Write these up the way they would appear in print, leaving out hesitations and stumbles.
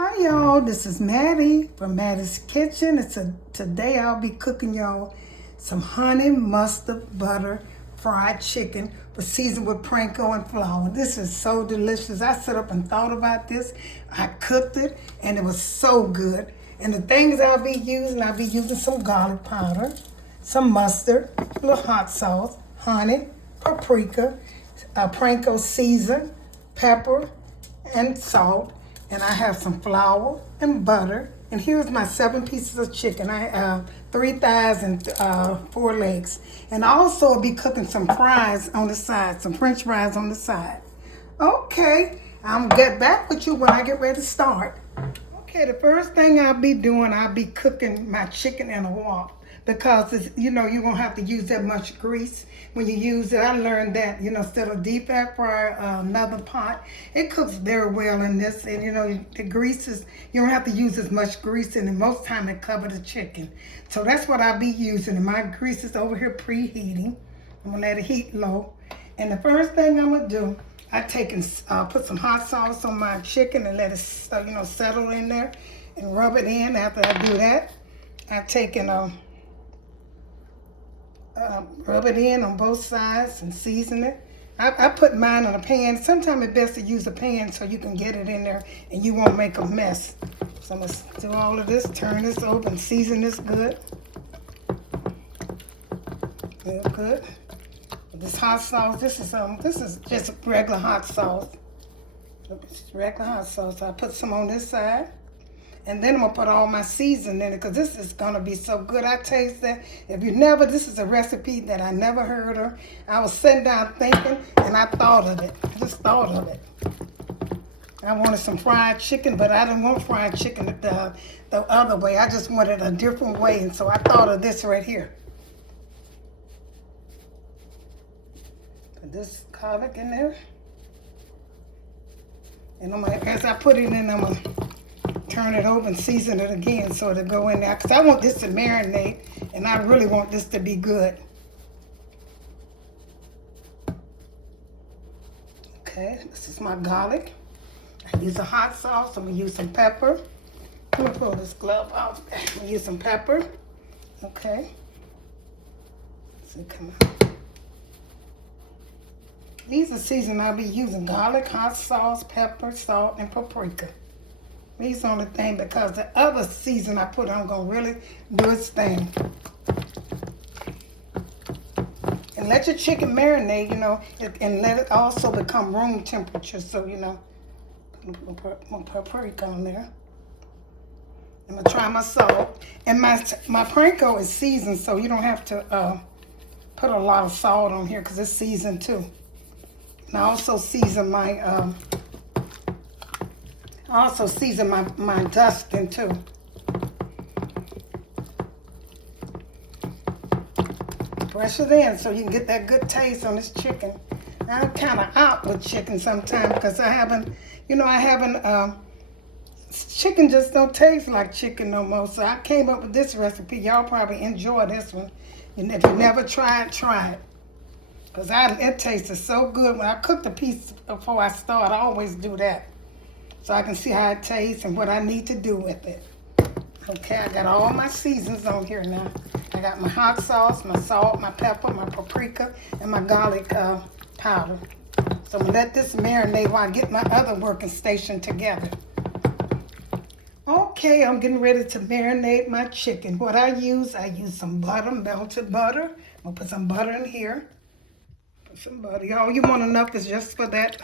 Hi y'all, this is Mattie from Mattie's Kitchen. Today I'll be cooking y'all some honey mustard butter fried chicken but seasoned with Panko and flour. This is so delicious. I sat up and thought about this. I cooked it and it was so good. And the things I'll be using some garlic powder, some mustard, a little hot sauce, honey, paprika, Panko season, pepper, and salt. And I have some flour and butter. And here's my 7 pieces of chicken. I have 3 thighs and 4 legs. And also I'll be cooking some fries on the side, some French fries on the side. Okay, I'm gonna get back with you when I get ready to start. Okay, the first thing I'll be cooking my chicken in a wok because you're gonna have to use that much grease when you use it. I learned that, instead of deep fat fry another pot, it cooks very well in this. And the grease is, you don't have to use as much grease in it. Most time it covers the chicken. So that's what I'll be using. And my grease is over here preheating. I'm gonna let it heat low. And the first thing I'm gonna do, I take and put some hot sauce on my chicken and let it, settle in there and rub it in. After I do that, I take and rub it in on both sides and season it. I put mine in a pan. Sometimes it's best to use a pan so you can get it in there and you won't make a mess. So I'm going to do all of this, turn this over and season this good. Real good. This hot sauce, this is just regular hot sauce. It's regular hot sauce. I put some on this side. And then I'm going to put all my seasoning in it because this is going to be so good. I taste that. This is a recipe that I never heard of. I was sitting down thinking and I thought of it. I just thought of it. I wanted some fried chicken, but I didn't want fried chicken the other way. I just wanted a different way. And so I thought of this right here. Put this garlic in there. And as I put it in, I'm going to turn it over and season it again so it'll go in there. Because I want this to marinate, and I really want this to be good. Okay, this is my garlic. I use a hot sauce. I'm going to use some pepper. I'm going to pull this glove off. I'm going to use some pepper. Okay. So come on. These are seasoned. I'll be using garlic, hot sauce, pepper, salt, and paprika. These are the thing because the other season I put on going to really do its thing. And let your chicken marinate, and let it also become room temperature. So, put my paprika on there. I'm going to try my salt. And my Panko is seasoned, so you don't have to put a lot of salt on here because it's seasoned too. And I also season my my dusting too. Brush it in so you can get that good taste on this chicken. I'm kind of out with chicken sometimes because chicken just don't taste like chicken no more. So I came up with this recipe. Y'all probably enjoy this one. And if you never try it, try it. Because it tasted so good. When I cook the piece before I start, I always do that. So I can see how it tastes and what I need to do with it. Okay, I got all my seasons on here now. I got my hot sauce, my salt, my pepper, my paprika, and my garlic powder. So I'm going to let this marinate while I get my other working station together. Okay, I'm getting ready to marinate my chicken. What I use some butter, melted butter. I'm going to put some butter in here. Put some butter. All you want enough is just for that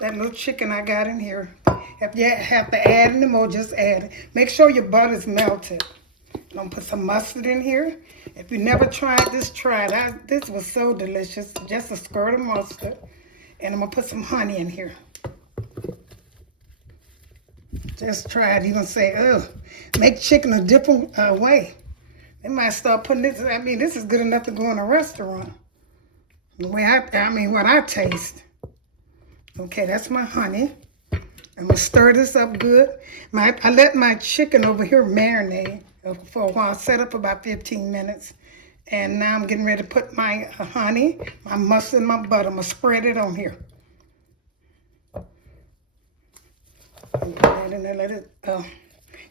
little chicken I got in here. If you have to add any more, just add it. Make sure your butter's melted. I'm going to put some mustard in here. If you never tried this, try it. This was so delicious. Just a squirt of mustard. And I'm going to put some honey in here. Just try it. You're going to say, ugh, make chicken a different way. They might start putting this, this is good enough to go in a restaurant. The way what I taste. Okay, that's my honey. I'm going to stir this up good. I let my chicken over here marinate for a while. Set up about 15 minutes. And now I'm getting ready to put my honey, my mustard, and my butter. I'm going to spread it on here. And put that right in there. Let it,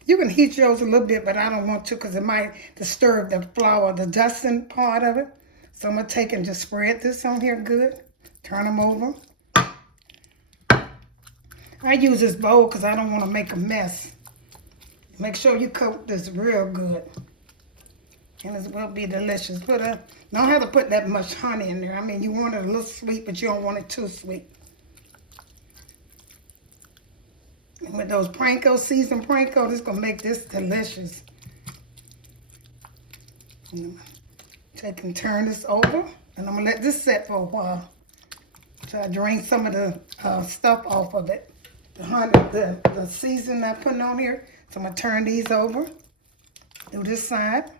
you can heat yours a little bit, but I don't want to because it might disturb the flour, the dusting part of it. So I'm going to take and just spread this on here good. Turn them over. I use this bowl because I don't want to make a mess. Make sure you coat this real good. And it will be delicious. Don't have to put that much honey in there. I mean, you want it a little sweet, but you don't want it too sweet. And with those Panko, seasoned Panko, this is going to make this delicious. Take and turn this over. And I'm going to let this set for a while. So I drain some of the stuff off of it. The honey, the seasoning I'm putting on here. So I'm going to turn these over. Do this side.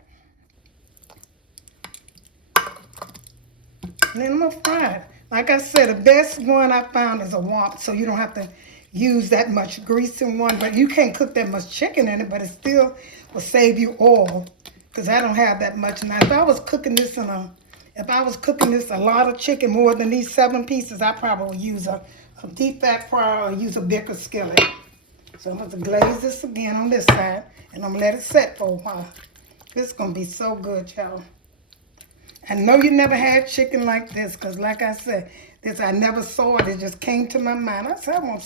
And then I'm going to fry it. Like I said, the best one I found is a wok, so you don't have to use that much grease in one. But you can't cook that much chicken in it, but it still will save you oil because I don't have that much. Now, if I was cooking this a lot of chicken, more than these 7 pieces, I probably would use a deep fat fryer or use a bigger skillet. So I'm going to glaze this again on this side, and I'm going to let it set for a while. This is going to be so good, y'all. I know you never had chicken like this because, like I said, I never saw it. It just came to my mind. I said, I want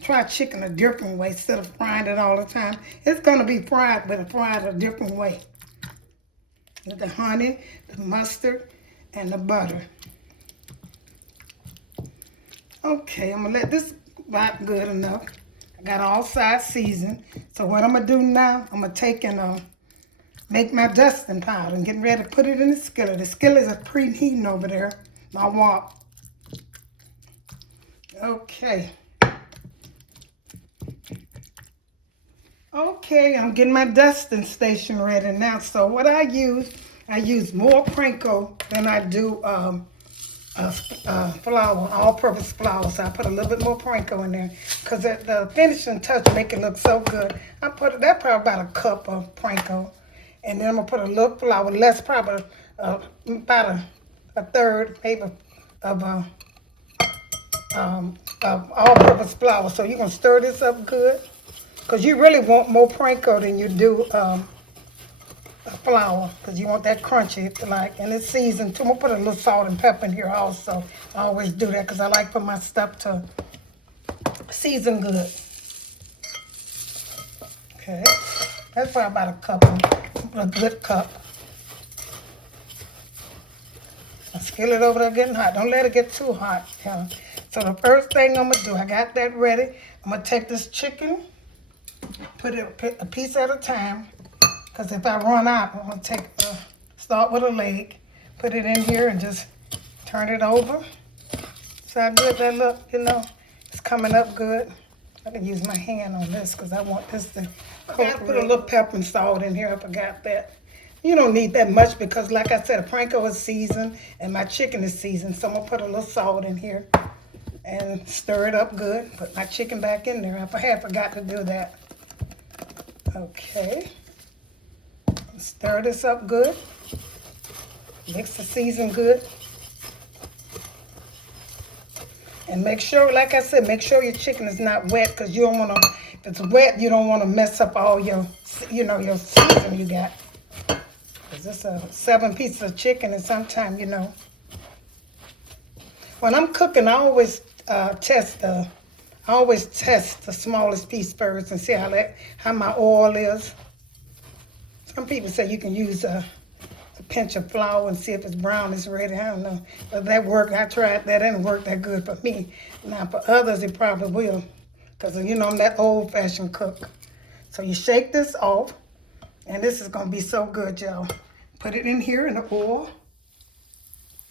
try chicken a different way instead of frying it all the time. It's going to be fried, but fried a different way. With the honey, the mustard, and the butter. Okay, I'm going to let this rot good enough. I got all sides seasoned. So what I'm going to do now, I'm going to take and make my dusting powder and getting ready to put it in the skillet. The skillet is preheating over there, my wok. Okay. Okay, I'm getting my dusting station ready now. So what I use more Panko than I do flour, all-purpose flour. So I put a little bit more Panko in there because the finishing touch make it look so good. I put that probably about a cup of Panko. And then I'm going to put a little flour, less probably about a third maybe of all-purpose flour. So you're going to stir this up good because you really want more Panko than you do flour because you want that crunchy, and it's seasoned too. I'm going to put a little salt and pepper in here also. I always do that because I like for my stuff to season good. Okay, that's probably about a good cup. I skillet over there getting hot. Don't let it get too hot. Yeah. So the first thing I'm going to do, I got that ready. I'm going to take this chicken, put it a piece at a time. Because if I run out, I'm going to start with a leg, put it in here and just turn it over. So how good that look, it's coming up good. I can use my hand on this because I want this to cook. I put a little pepper and salt in here. I forgot that. You don't need that much because, like I said, the Panko is seasoned and my chicken is seasoned. So I'm going to put a little salt in here and stir it up good. Put my chicken back in there. I had forgot to do that. Okay. Stir this up good. Mix the season good. And make sure, like I said, make sure your chicken is not wet because you don't want to, if it's wet, you don't want to mess up all your, your season you got. Because it's 7 pieces of chicken and sometimes, when I'm cooking, I always test the smallest piece first and see how my oil is. Some people say you can use a pinch of flour and see if it's brown, it's ready. I don't know. But that worked. I tried that. It didn't work that good for me. Now, for others, it probably will. Because, I'm that old-fashioned cook. So you shake this off. And this is going to be so good, y'all. Put it in here in the oil.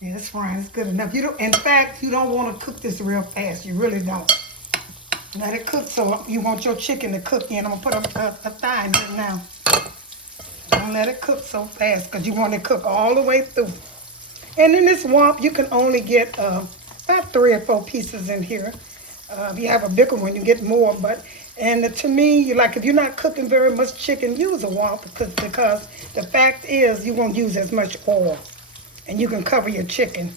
Yeah, it's fine. It's good enough. In fact, you don't want to cook this real fast. You really don't. Let it cook so you want your chicken to cook in. I'm going to put a thigh in it now. Don't let it cook so fast because you want it to cook all the way through. And in this wok, you can only get about 3 or 4 pieces in here. If you have a bigger one, you get more. And to me, if you're not cooking very much chicken, use a wok because the fact is you won't use as much oil. And you can cover your chicken.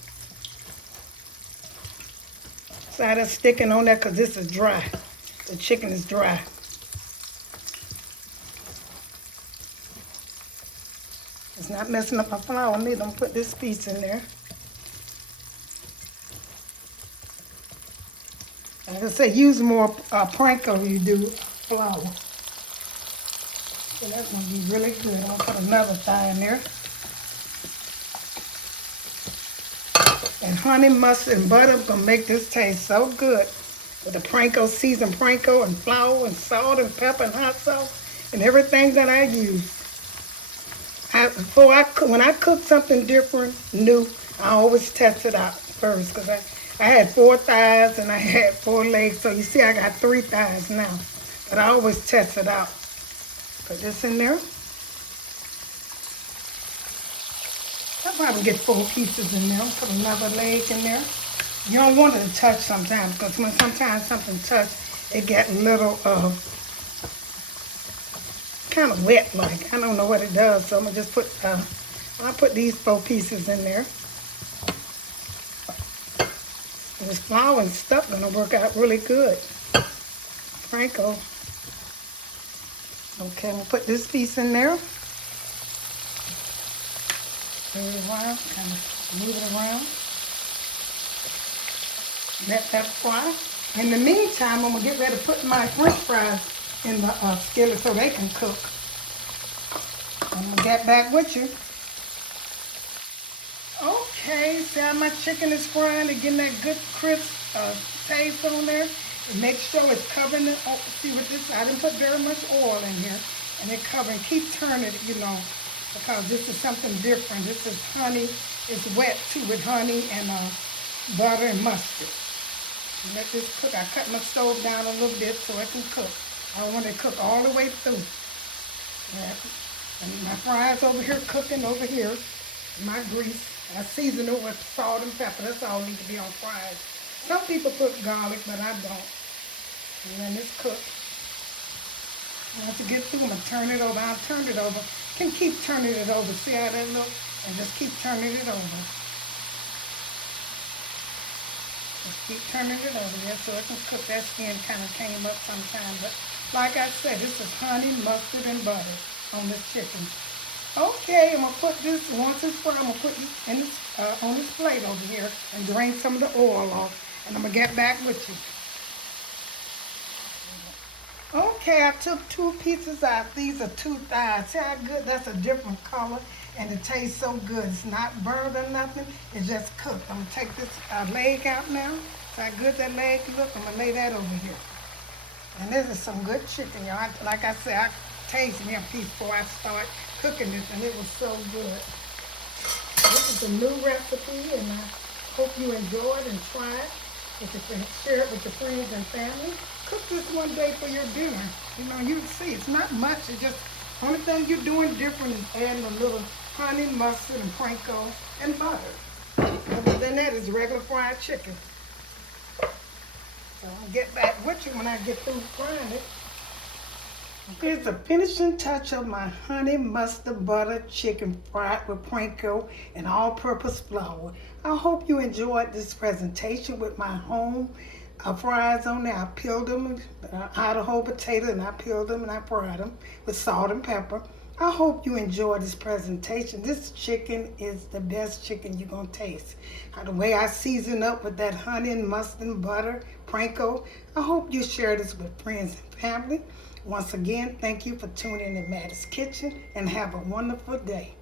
So that's sticking on there because this is dry. The chicken is dry. It's not messing up my flour neither. I'm gonna put this piece in there. Like I say, use more Panko than you do flour. So that's gonna be really good. I'm gonna put another thigh in there. And honey, mustard, and butter gonna make this taste so good. With the Panko, seasoned Panko, and flour, and salt, and pepper, and hot sauce, and everything that I use. When I cook something different, new, I always test it out first. Because I had 4 thighs and I had 4 legs. So you see I got 3 thighs now. But I always test it out. Put this in there. I'll probably get 4 pieces in there. Put another leg in there. You don't want it to touch sometimes, because when sometimes something touch, it get a little kind of wet like. I don't know what it does, so I'm gonna just put I'll put these 4 pieces in there. This flour and stuff gonna work out really good. Panko. Okay, I'm gonna put this piece in there. Move it around, kind of move it around. Let that fry. In the meantime, I'm gonna get ready to put my French fries in the skillet so they can cook. I'm gonna get back with you. Okay, see how my chicken is frying and getting that good crisp taste on there. And make sure it's covering it. Oh, see with this, I didn't put very much oil in here. And it covering, keep turning it, you know, because this is something different. This is honey, it's wet too with honey and butter and mustard. Let this cook. I cut my stove down a little bit so it can cook. I want it to cook all the way through. And my fries over here cooking over here. My grease. I season it with salt and pepper. That's all need to be on fries. Some people put garlic, but I don't. And then it's cooked. Once you get through, I'm going to turn it over. I'll turn it over. Can keep turning it over. See how that looks? And just keep turning it over. Just keep turning it over there so it can cook. That skin kind of came up sometime. But like I said, this is honey, mustard, and butter on this chicken. Okay, I'm going to put this, once it's fried, I'm going to put it in this, on this plate over here and drain some of the oil off. And I'm going to get back with you. Okay, I took 2 pieces out. These are 2 thighs. See how good? That's a different color. And it tastes so good. It's not burned or nothing. It's just cooked. I'm going to take this leg out now. See how good that leg looks? I'm going to lay that over here. And this is some good chicken, y'all. Like I said, I tasted me a piece before I start cooking this, and it was so good. This is a new recipe, and I hope you enjoy it and try it. If you can share it with your friends and family. Cook this one day for your dinner. You know, you see, it's not much. It's just, only thing you're doing different is adding a little honey, mustard, and Panko, and butter. Other than that, it's regular fried chicken. So I'll get back with you when I get through frying it. Here's the finishing touch of my honey mustard butter chicken fried with Panko and all-purpose flour. I hope you enjoyed this presentation with my home fries on there. I peeled them out of whole potato, and I peeled them and I fried them with salt and pepper. I hope you enjoyed this presentation. This chicken is the best chicken you're going to taste. The way I season up with that honey and mustard and butter, Panko. I hope you share this with friends and family. Once again, thank you for tuning in to Mattie's Kitchen, and have a wonderful day.